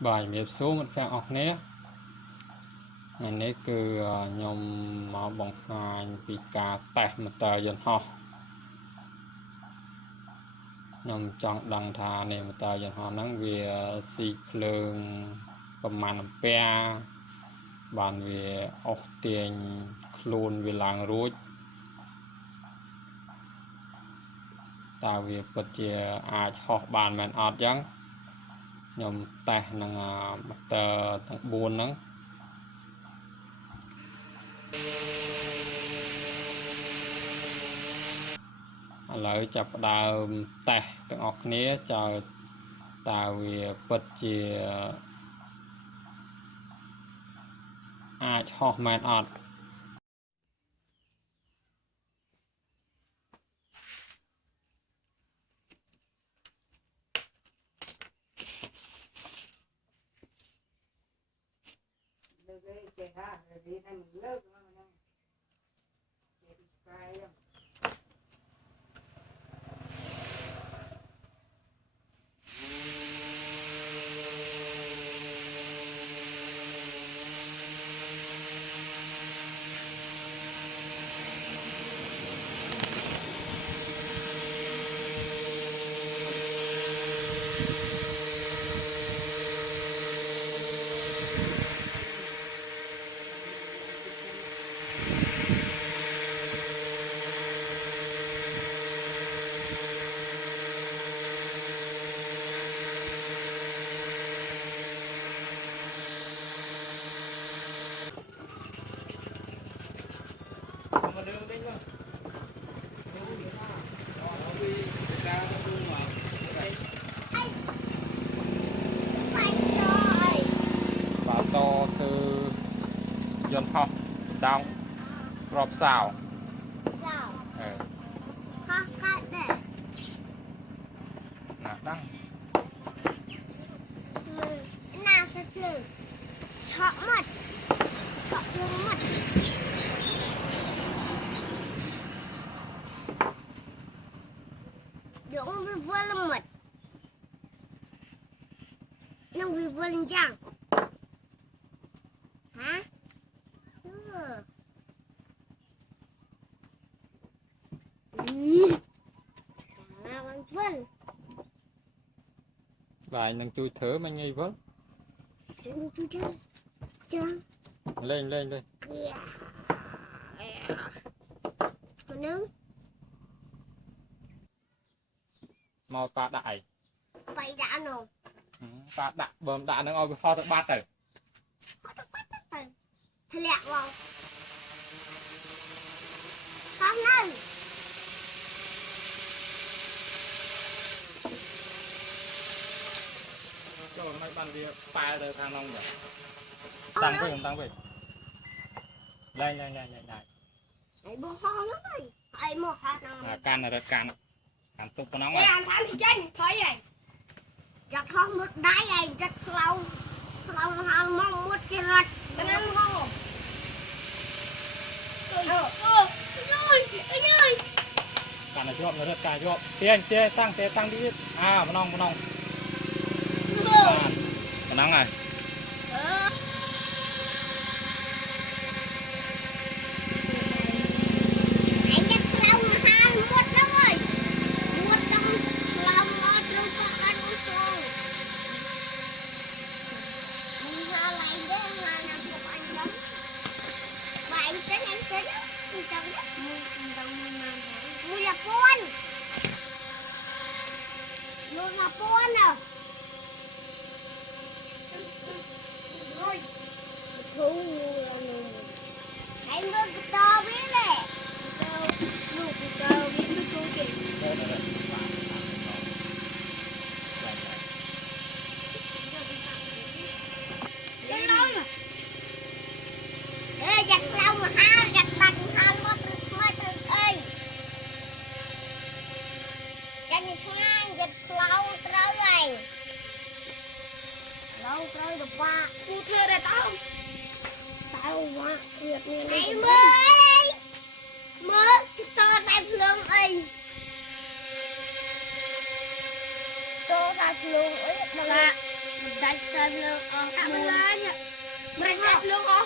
bài miệp số một phe học nhé ngày nay cứ nhom mà bằng hai bị cả tẹt một tờ dần ho nhom chọn đăng thà này một tờ dần ho nắng về xì phượngประมาณphe bàn về ốc tiền luôn về làng rúi ta về bậtជាអាចហោះបានមែនអត់ចឹងខ្ញុំតេស្តនឹងម៉ូទ័រទាំង4ហ្នឹងឥឡូវចាប់ផ្ដើមតេស្តទាំងអស់គ្នាចោលតើវាពិតជាអាចហោះមែនអត់ยนต์หอกดาวรอบสาวน่ะดังน่าสะพรึงเฉาะหมดเฉาะลงหมดเดี๋ยวไปเบิ่งหมดน้องไปเบิ่งจังฮะbài nâng chui thử mà nghi vớt lên lên lên mau ta đại vậy đã nổ ta đặt bơm đã nó ngồi kho tới ba tử thật lẹ vào không nên cho mấy bạn đi pha từ thang nông rồi tăng về lên lên lên lên này ai mua ho lắm rồi ai mua ho nào can là can tục của nó này ăn thắng thì chân thấy vậy chặt không một đáy vậy chặt lâu lâu hàng mong một cái rạch bên ăn không can là chốt nó rất cài chốt tiền tăng đi mà nong này là buôn à hãy mua to biết này to biết nó kì cái lối mà giặt lâu mà ha giặt bằng ha mất ơi cái này sang giặt lâu rồi lâu rồi được qua phu thưa đây tao quá việc này hãy mơ to tay phương ơi to tay phương ấy là đánh เลยเรื่องอ๋อมันเลยเนี่ยมันเลยเรื่องอ๋อ